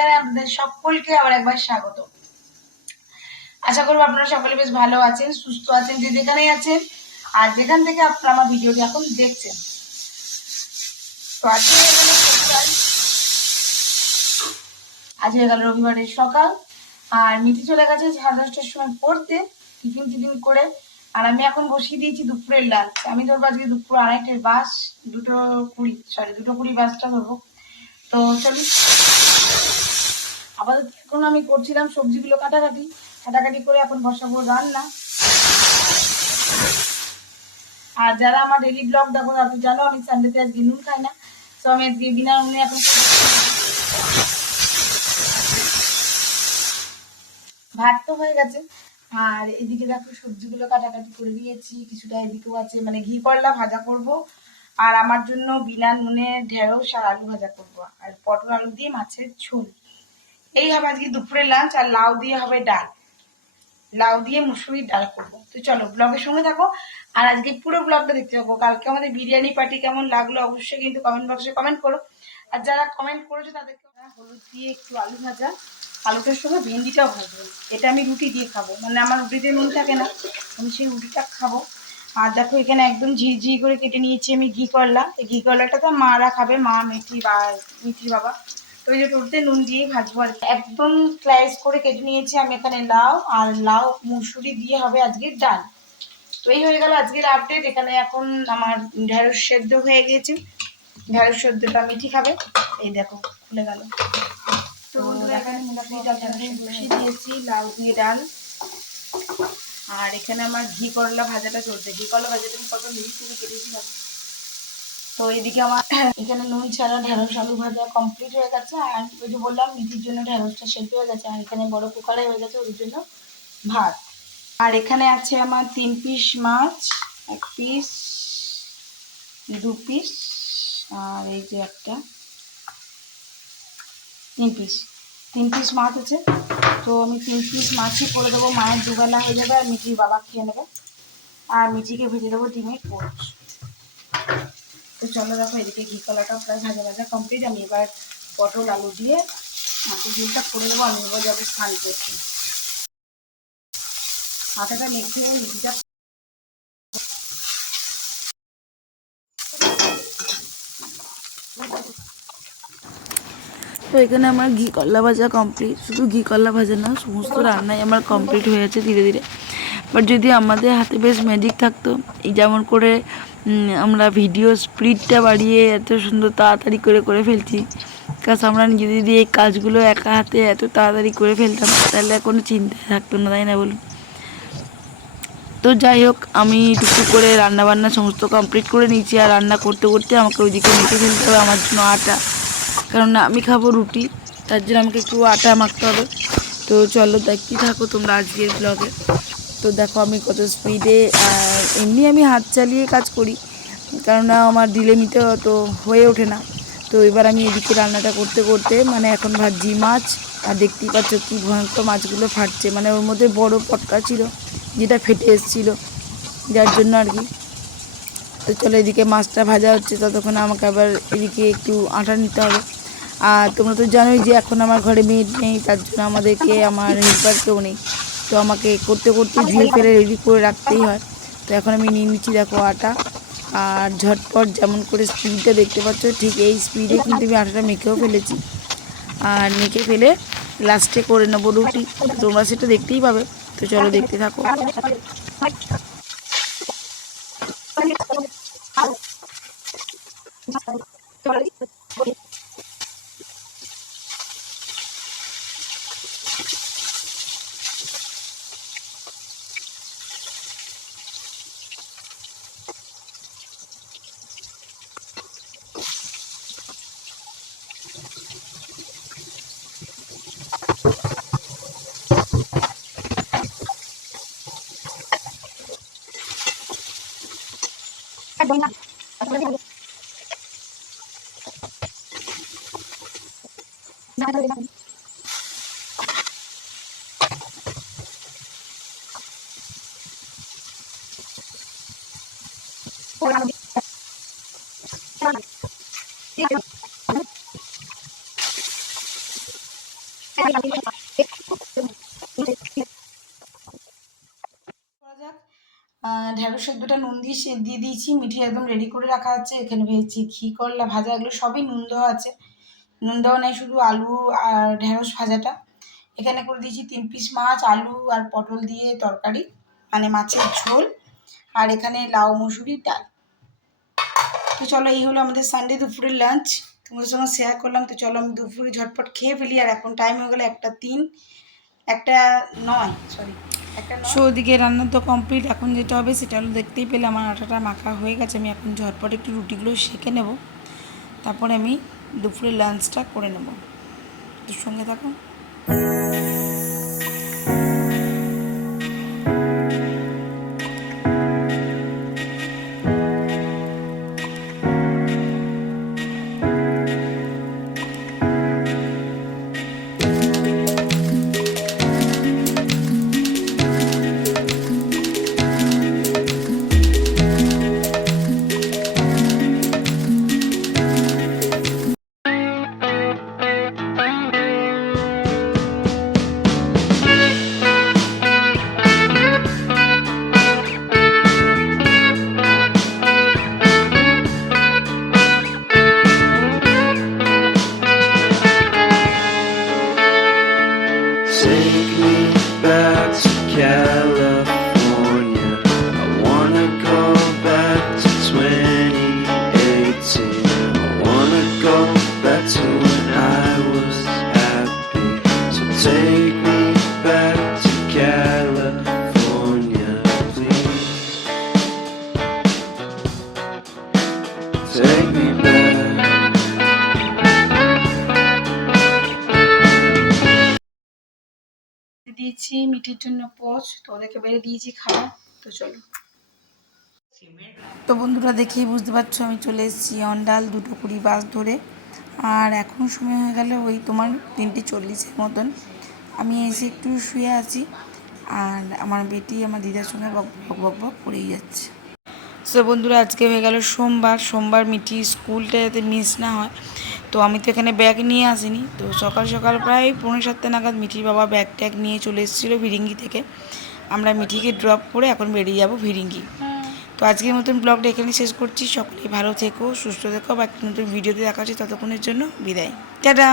জানাই আপনাদের সকলকে আবার একবার স্বাগত। আশা করবো আপনারা সকলে বেশ ভালো আছেন, সুস্থ আছেন, যে যেখানেই আছেন আর যেখান থেকে আপনারা আমার ভিডিওটি এখন দেখছেন। তো আজ হয়ে গেল রবিবারের সকাল, আর মিঠি চলে গেছে 10:30টার সময় পড়তে, টিফিন করে। আর আমি এখন বসিয়ে দিয়েছি দুপুরের লাঞ্চ। আমি ধরবো আজকে দুপুর 2:30টার বাস, 2:20 বাসটা ধরবো। তো চলি, আপাতত এখন আমি করছিলাম সবজিগুলো কাটাকাটি করে এখন বসাবো রান্না। আর যারা আমার ডেইলি ব্লগ দেখো আপনি জানো আমি সানডেতে আজকে নুন খাই না, তো আমি আজকে বিনা নুনে এখন ভাত তো হয়ে গেছে। আর এদিকে দেখো সবজিগুলো কাটাকাটি করে দিয়েছি, কিছুটা এদিকেও আছে, মানে ঘি করলা ভাজা করব, আর আমার জন্য বিনা নুনে ঢেঁড়স আর আলু ভাজা করব, আর পটল আলু দিয়ে মাছের ঝোল। এই হবে আজকে দুপুরের লাঞ্চ। আর লাউ দিয়ে হবে ডাল, লাউ দিয়ে মুসুরির ডাল করবো। তো চলো ব্লগের সঙ্গে থাকো, আর আজকে পুরো ব্লগটা দেখতে থাকো। কালকে আমাদের বিরিয়ানি পার্টি কেমন লাগলো অবশ্যই কিন্তু কমেন্ট বক্সে কমেন্ট করো। আর যারা কমেন্ট করেছো তাদেরকে হলুদ দিয়ে একটু আলু ভাজা, আলুটার সঙ্গে ভেন্ডিটাও ভাজবো। এটা আমি রুটি দিয়ে খাবো, মানে আমার রুটিতে নুন থাকে না, আমি সেই রুটিটা খাবো। আর দেখো এখানে একদম ঝিরঝিরি করে কেটে নিয়েছি আমি ঘি করলা। এই ঘি করলাটা তো মারা খাবে, মা, মিঠি বা মিঠির বাবা। তো এই যে রুটিতে নুন দিয়ে ভাজবো আর কি। একদম স্লাইস করে কেটে নিয়েছি আমি এখানে লাউ, আর লাউ মুসুরি দিয়ে হবে আজকের ডাল। তো এই হয়ে গেল আজকের আপডেট। এখানে এখন আমার ঢেঁড়স সেদ্ধ হয়ে গিয়েছে, ঢেঁড়স সেদ্ধটা মিঠি খাবে। এই দেখো খুলে গেল। তো বন্ধুরা এখানে বসিয়ে দিয়েছি লাউ দিয়ে ডাল। আর এখানে আমার ঘি করলা ভাজাটা চলছে। ঘি করলা ভাজাটা আমি কত মিনিট করে কেটেছিলাম। তো এদিকে আমার এখানে নুন ছাড়া ঢেঁড়স আলু ভাজা কমপ্লিট হয়ে গেছে। আর ওই যে বললাম মিঠির জন্য ঢেঁড়সটা সেদ্ধ হয়ে গেছে, আর এখানে বড় কুকারে হয়ে গেছে ওর জন্য ভাত। আর এখানে আছে আমার 3 পিস মাছ, 1 পিস, 2 পিস, আর এই যে একটা 3 পিস মাছ আছে। তো আমি 3 পিস মাছই করে দেবো, মায়ের দুবেলা হয়ে যাবে, আর মিঠির বাবা খেয়ে নেবে। আর মিঠিকে ভেজে দেবো ডিমের পোচ। তো চলো দেখো এদিকে ঘি কলাটা প্রায় ভাজা কমপ্লিট। আমি এবার পটল আলু দিয়ে মাছের ঝোলটা করে দেবো। আমি এবার যাবো স্নান করছি, মাথাটা মেখে রুটিটা। তো এখানে আমার ঘি করলা ভাজা কমপ্লিট। শুধু ঘি করলা ভাজা না, সমস্ত রান্নাই আমার কমপ্লিট হয়ে যাচ্ছে ধীরে ধীরে। বাট যদি আমাদের হাতে বেশ ম্যাজিক থাকতো, এই যেমন করে আমরা ভিডিও স্পিডটা বাড়িয়ে এত সুন্দর তাড়াতাড়ি করে ফেলছি, কাজ আমরা যদি এই কাজগুলো একা হাতে এত তাড়াতাড়ি করে ফেলতাম তাহলে কোনো চিন্তায় থাকতো না, তাই না বলুন? তো যাই হোক, আমি টুকটুক করে রান্নাবান্না সমস্ত কমপ্লিট করে নিয়েছি। আর রান্না করতে করতে আমাকে ওইদিকে মেখে ফেলতে হবে আমার জন্য আটা, কারণ আমি খাবো রুটি, তার জন্য আমাকে একটু আটা মাখতে হবে। তো চলো দেখতে থাকো তোমরা আজকের ব্লগে। তো দেখো আমি কত স্পিডে, এমনি আমি হাত চালিয়ে কাজ করি, কেননা আমার ঢিলেমিতে অত হয়ে ওঠে না। তো এবার আমি এদিকে রান্নাটা করতে করতে মানে এখন ভাজি মাছ, আর দেখতেই পাচ্ছ কি ভয়ঙ্কর মাছগুলো ফাটছে, মানে ওর মধ্যে বড় পটকা ছিল যেটা ফেটে এসেছিলো, যার জন্য আর কি। তো চলো এদিকে মাছটা ভাজা হচ্ছে, ততক্ষণ আমাকে আবার এদিকে একটু আটা নিতে হবে। আর তোমরা তো জানোই যে এখন আমার ঘরে মেড নেই, তার জন্য আমাদেরকে আমার হেল্পার কেউ নেই। তো আমাকে করতে করতে ধুয়ে ফেলে রেডি করে রাখতেই হয়। তো এখন আমি নিয়ে নিচ্ছি দেখো আটা, আর ঝটপট যেমন করে স্পিডটা দেখতে পাচ্ছ ঠিক এই স্পিডে কিন্তু আমি আটাটা মেখেও ফেলেছি। আর মেখে ফেলে লাস্টে করে নেবো রুটি, তোমরা সেটা দেখতেই পাবে। তো চলো দেখতে থাকো। যাক, ঢেঁড়স সেদ্ধটা নুন দিয়ে দিয়ে দিয়েছি, মিঠি একদম রেডি করে রাখা আছে। এখানে ভেজেছি ঘি করলা ভাজা, এগুলো সবই নুন দেওয়া আছে, নুন দেওয়া নেই শুধু আলু আর ঢেঁড়স ভাজাটা। এখানে করে দিয়েছি 3 পিস মাছ, আলু আর পটল দিয়ে তরকারি, মানে মাছের ঝোল। আর এখানে লাউ মুসুরি ডাল। তো চলো, এই হলো আমাদের সানডে দুপুরের লাঞ্চ, তোমাদের সঙ্গে শেয়ার করলাম। তো চলো আমি দুপুরে ঝটপট খেয়ে ফেলি। আর এখন টাইম হয়ে গেলো 1:09 সো ওদিকে রান্না তো কমপ্লিট। এখন যেটা হবে সেটা হলো, দেখতেই পেলে আমার আটাটা মাখা হয়ে গেছে। আমি এখন ঝটপট একটু রুটিগুলো সেঁকে নেব, তারপরে আমি দুপুরের লাঞ্চটা করে নেব। তোর সঙ্গে থাকো। Take me back to California. I wanna go back to 2018. I wanna go back to when I was happy. So take me back to California, please. Take me back. দিয়েছি মিঠির জন্য পোচ, তো ওদেরকে বেড়ে দিয়েছি খাবার। তো চলো। তো বন্ধুরা, দেখেই বুঝতে পারছো আমি চলে এসেছি অন্ডাল 2:20 বাস ধরে। আর এখন সময় হয়ে গেল ওই তোমার 3:40 মতন। আমি এসে একটু শুয়ে আছি, আর আমার বেটি আমার দিদার সঙ্গে বক বক বক করেই যাচ্ছে। সো বন্ধুরা, আজকে হয়ে গেল সোমবার মিঠি স্কুলটা যাতে মিস না হয়। তো আমি তো এখানে ব্যাগ নিয়ে আসিনি। তো সকাল সকাল প্রায় 6:45 নাগাদ মিঠির বাবা ব্যাগ ট্যাগ নিয়ে চলে এসেছিলো ভিরিঙ্গি থেকে। আমরা মিঠিকে ড্রপ করে এখন বেরিয়ে যাব ভিরিঙ্গি। তো আজকের মতন ব্লগটা এখানে শেষ করছি। সকলেই ভালো থেকো, সুস্থ থেকো, বা একটা নতুন ভিডিওতে দেখা হচ্ছে। ততক্ষণের জন্য বিদায়, টাটা।